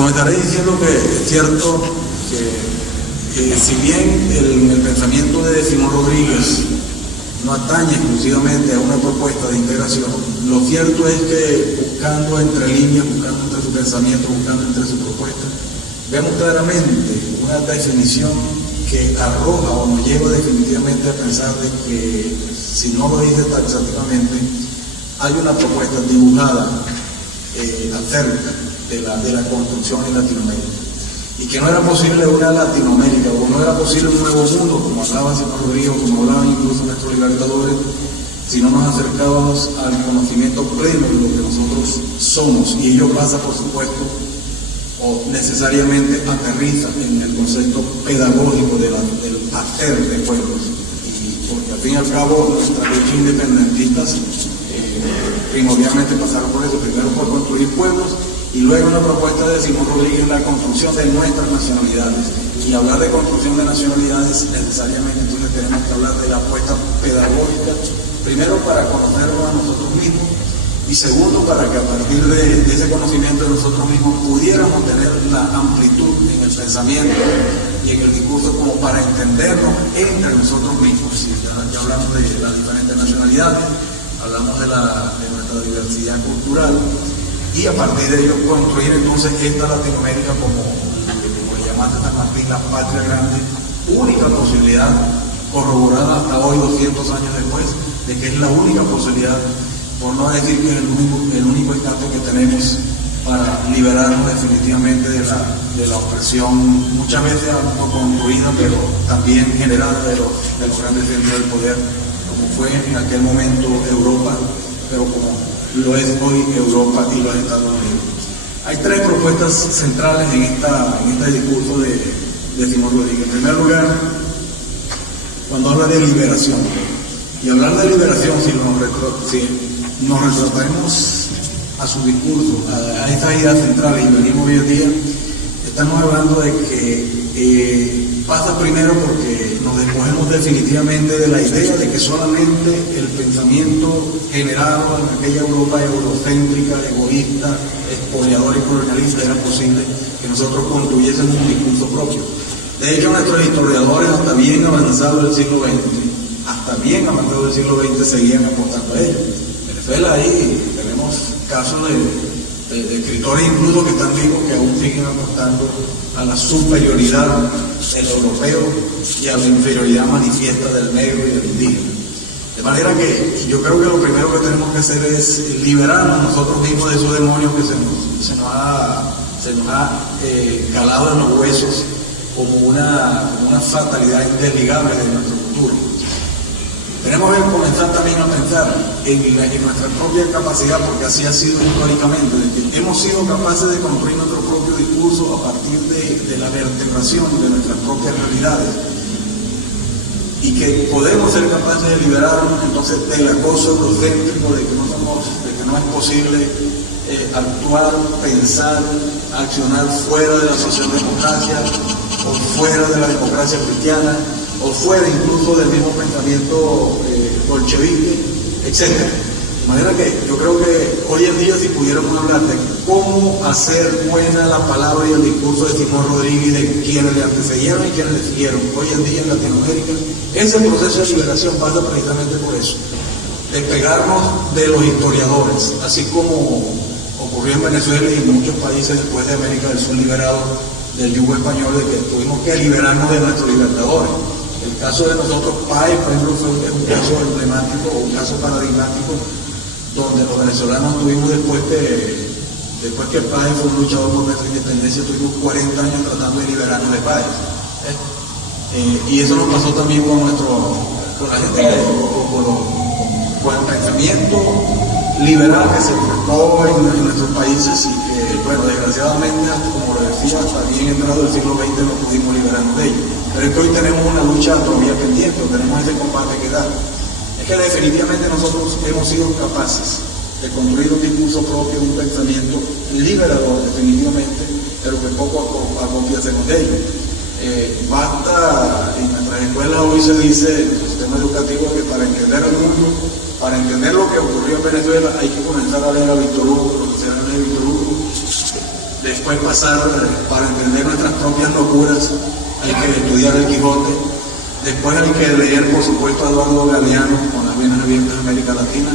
Comenzaré diciendo que es cierto que si bien el pensamiento de Simón Rodríguez no atañe exclusivamente a una propuesta de integración, lo cierto es que buscando entre líneas, buscando entre su pensamiento, buscando entre su propuesta, vemos claramente una definición que arroja o nos lleva definitivamente a pensar de que, si no lo dice taxativamente, hay una propuesta dibujada acerca de la construcción en Latinoamérica, y que no era posible una Latinoamérica, o no era posible un nuevo mundo, como hablaba Simón Rodríguez, como hablaban incluso nuestros libertadores, si no nos acercábamos al conocimiento pleno de lo que nosotros somos. Y ello pasa, por supuesto, o necesariamente aterriza en el concepto pedagógico del hacer de pueblos, y porque al fin y al cabo nuestras luchas independentistas primordialmente pasaron por eso, primero por construir pueblos, y luego una propuesta de Simón Rodríguez, la construcción de nuestras nacionalidades. Y hablar de construcción de nacionalidades, necesariamente entonces tenemos que hablar de la apuesta pedagógica, primero para conocernos a nosotros mismos, y segundo para que a partir de ese conocimiento de nosotros mismos pudiéramos tener la amplitud en el pensamiento y en el discurso como para entendernos entre nosotros mismos. Si ya hablamos de las diferentes nacionalidades, hablamos de nuestra diversidad cultural, y a partir de ello construir entonces esta Latinoamérica como le llamaste San Martín, la patria grande, única posibilidad, corroborada hasta hoy, 200 años después, de que es la única posibilidad, por no decir que es el único escape que tenemos para liberarnos definitivamente de la opresión, muchas veces autoconstruida, pero también generada de los grandes centros del poder, como fue en aquel momento Europa, pero como lo es hoy Europa y los Estados Unidos. Hay tres propuestas centrales en este discurso de Simón Rodríguez. En primer lugar, cuando habla de liberación, y hablar de liberación, si nos retrotraemos a su discurso, a esta idea central, y venimos hoy en día, estamos hablando de que pasa primero porque nos despojemos definitivamente de la idea de que solamente el pensamiento generado en aquella Europa eurocéntrica, egoísta, expoliadora y colonialista era posible que nosotros construyésemos un discurso propio. De hecho, nuestros historiadores, hasta bien avanzado el siglo XX, seguían apostando a ello. En Venezuela ahí tenemos casos de escritores incluso que están vivos que aún siguen apostando a la superioridad del europeo y a la inferioridad manifiesta del negro y del indígena. De manera que yo creo que lo primero que tenemos que hacer es liberarnos nosotros mismos de esos demonios que se nos ha calado en los huesos como una fatalidad indeligable de nuestro futuro. Tenemos que comenzar también a pensar en nuestra propia capacidad, porque así ha sido históricamente, de que hemos sido capaces de construir nuestro propio discurso a partir de la vertebración de nuestras propias realidades, y que podemos ser capaces de liberarnos entonces del acoso eurocéntrico, de que no es posible actuar, pensar, accionar fuera de la socialdemocracia o fuera de la democracia cristiana, o fuera incluso del mismo pensamiento bolchevique, etc. De manera que yo creo que hoy en día, si pudiéramos hablar de cómo hacer buena la palabra y el discurso de Simón Rodríguez, de quienes le antecedieron y quienes le siguieron, hoy en día en Latinoamérica, ese proceso de liberación pasa precisamente por eso, despegarnos de los historiadores, así como ocurrió en Venezuela y en muchos países después de América del Sur liberados del yugo español, de que tuvimos que liberarnos de nuestros libertadores. El caso de nosotros, Páez, por ejemplo, es un caso emblemático, o un caso paradigmático, donde los venezolanos tuvimos después que Páez fue un luchador por nuestra independencia, tuvimos 40 años tratando de liberarnos de Páez. Y eso nos pasó también con la gente, con el pensamiento liberal que se forjó en nuestros países, y que, bueno, desgraciadamente, como lo decía, hasta bien entrado el siglo XX no pudimos liberarnos de ello. Pero es que hoy tenemos una lucha todavía pendiente, tenemos ese combate que dar. Es que definitivamente nosotros hemos sido capaces de construir un discurso propio, un pensamiento liberador, definitivamente, pero que poco a poco hacemos de ello. Basta, en nuestras escuelas hoy se dice, en el sistema educativo, que para entender el mundo, para entender lo que ocurrió en Venezuela, hay que comenzar a leer a Víctor Hugo, lo que se lee a Víctor Hugo. Después pasar, para entender nuestras propias locuras, hay que estudiar el Quijote. Después hay que leer, por supuesto, a Eduardo Galeano, con las venas abiertas de América Latina.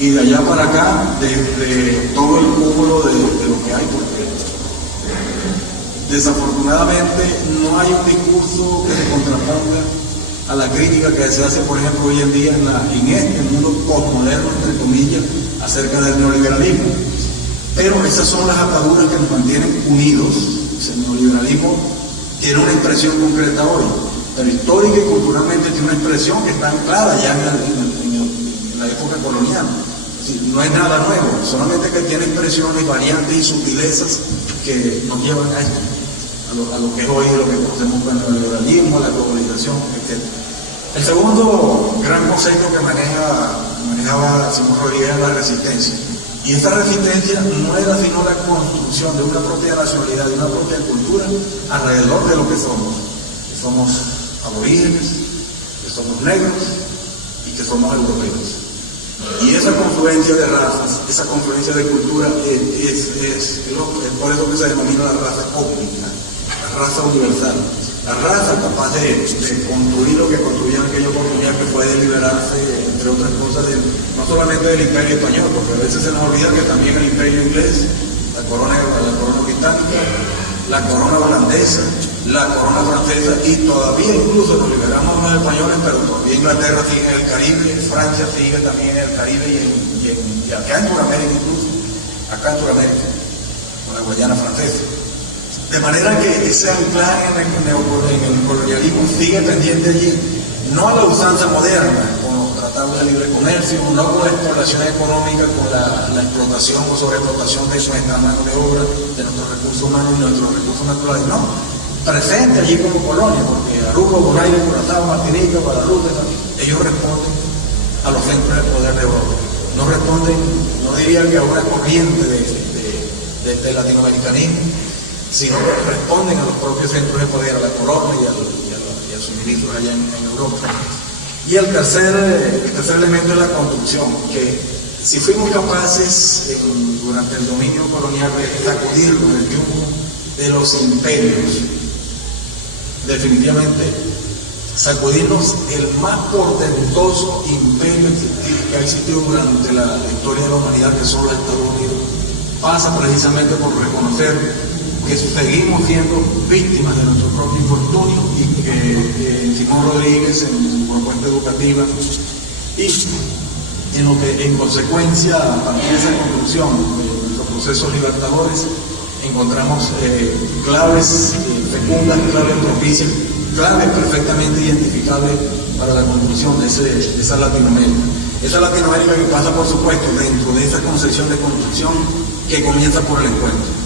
Y de allá para acá, desde todo el cúmulo de lo que hay, porque desafortunadamente no hay un discurso que se contraponga a la crítica que se hace, por ejemplo, hoy en día en este mundo postmoderno, entre comillas, acerca del neoliberalismo. Pero esas son las ataduras que nos mantienen unidos. El neoliberalismo tiene una expresión concreta hoy, pero histórica y culturalmente tiene una expresión que está anclada ya en la época colonial. Es decir, no es nada nuevo, solamente que tiene expresiones, variantes y sutilezas que nos llevan a esto, a lo que es hoy, lo que conocemos como el neoliberalismo, la globalización, etc. El segundo gran concepto que manejaba Simón Rodríguez es la resistencia. Y esta resistencia no era sino la construcción de una propia nacionalidad, de una propia cultura alrededor de lo que somos. Que somos aborígenes, que somos negros y que somos europeos. Y esa confluencia de razas, esa confluencia de cultura es por eso que se denomina la raza cósmica, la raza universal. La raza capaz de construir lo que construían aquella oportunidad, que fue de liberarse, entre otras cosas, no solamente del imperio español, porque a veces se nos olvida que también el imperio inglés, la corona británica, la corona holandesa, la corona francesa, y todavía incluso nos liberamos los españoles, pero todavía Inglaterra sigue en el Caribe, Francia sigue también en el Caribe y acá en Sudamérica incluso, con la Guayana francesa. De manera que ese anclaje en el colonialismo sigue pendiente allí, no a la usanza moderna, con los tratados de libre comercio, no con la exploración económica, con la explotación o sobreexplotación de nuestra mano de obra, de nuestros recursos humanos y nuestros recursos naturales, no, presente allí como colonia, porque Aruba, Bonaire, Curazao, Martinica, Guadalupe, ellos responden a los centros de poder de Europa, no responden, no diría que a una corriente de latinoamericanismo, sino que responden a los propios centros de poder, a la corona y a sus ministros allá en Europa. Y el tercer elemento es la construcción, que si fuimos capaces durante el dominio colonial de sacudirnos del yugo de los imperios, definitivamente sacudirnos el más portentoso imperio que ha existido durante la historia de la humanidad, que son los Estados Unidos, pasa precisamente por reconocer que seguimos siendo víctimas de nuestro propio infortunio y que Simón Rodríguez en su propuesta educativa y en consecuencia, a partir de esa construcción de nuestros procesos libertadores, encontramos claves fecundas, claves propicias, claves perfectamente identificables para la construcción de esa Latinoamérica. Esa Latinoamérica que pasa, por supuesto, dentro de esa concepción de construcción que comienza por el encuentro.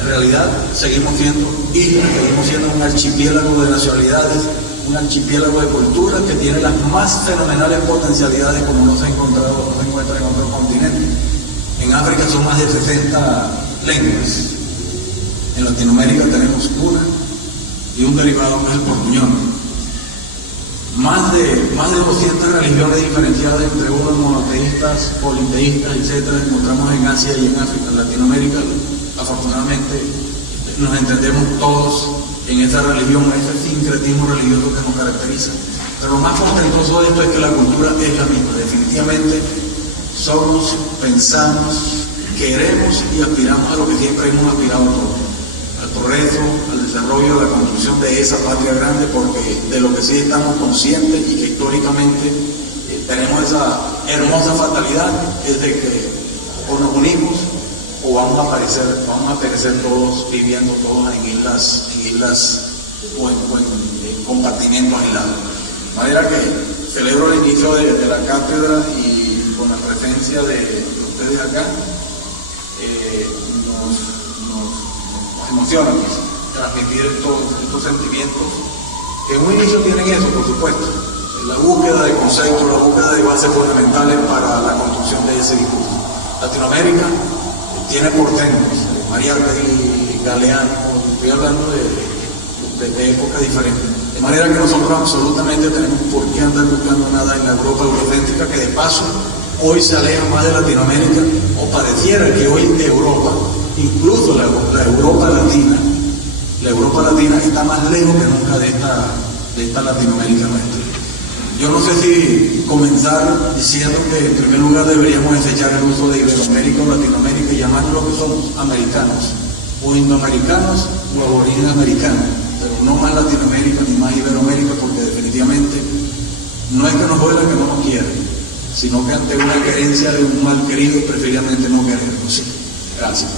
En realidad, seguimos siendo islas, seguimos siendo un archipiélago de nacionalidades, un archipiélago de culturas que tiene las más fenomenales potencialidades como no se encuentra en otro continente. En África son más de 60 lenguas. En Latinoamérica tenemos una y un derivado que es el portuñol. Más de 200 religiones diferenciadas entre unos monoteístas, politeístas, etc. encontramos en Asia y en África. En Latinoamérica, afortunadamente, nos entendemos todos en esa religión, ese sincretismo religioso que nos caracteriza. Pero lo más contentoso de esto es que la cultura es la misma. Definitivamente somos, pensamos, queremos y aspiramos a lo que siempre hemos aspirado todos: al progreso, al desarrollo, a la construcción de esa patria grande, porque de lo que sí estamos conscientes y que históricamente tenemos esa hermosa fatalidad es de que o nos unimos o vamos a perecer todos, viviendo todos en islas o en compartimentos aislados. De manera que celebro el inicio de la cátedra y con la presencia de ustedes acá, nos emociona transmitir estos sentimientos que en un inicio tienen eso, por supuesto, la búsqueda de conceptos, la búsqueda de bases fundamentales para la construcción de ese discurso. Latinoamérica tiene portentos, Mariátegui, Galeano, estoy hablando de épocas diferentes. De manera que nosotros absolutamente tenemos por qué andar buscando nada en la Europa eurocéntrica, que de paso hoy se aleja más de Latinoamérica, o pareciera que hoy Europa incluso la Europa Latina está más lejos que nunca de esta Latinoamérica nuestra. Yo no sé si comenzar diciendo que en primer lugar deberíamos desechar el uso de Iberoamérica o Latinoamérica y llamarnos lo que somos, americanos, o indoamericanos o aborígenes americanos, pero no más Latinoamérica ni más Iberoamérica, porque definitivamente no es que nos duela que no nos quieran, sino que ante una querencia de un mal querido preferiblemente no quererlo. Sí. Gracias.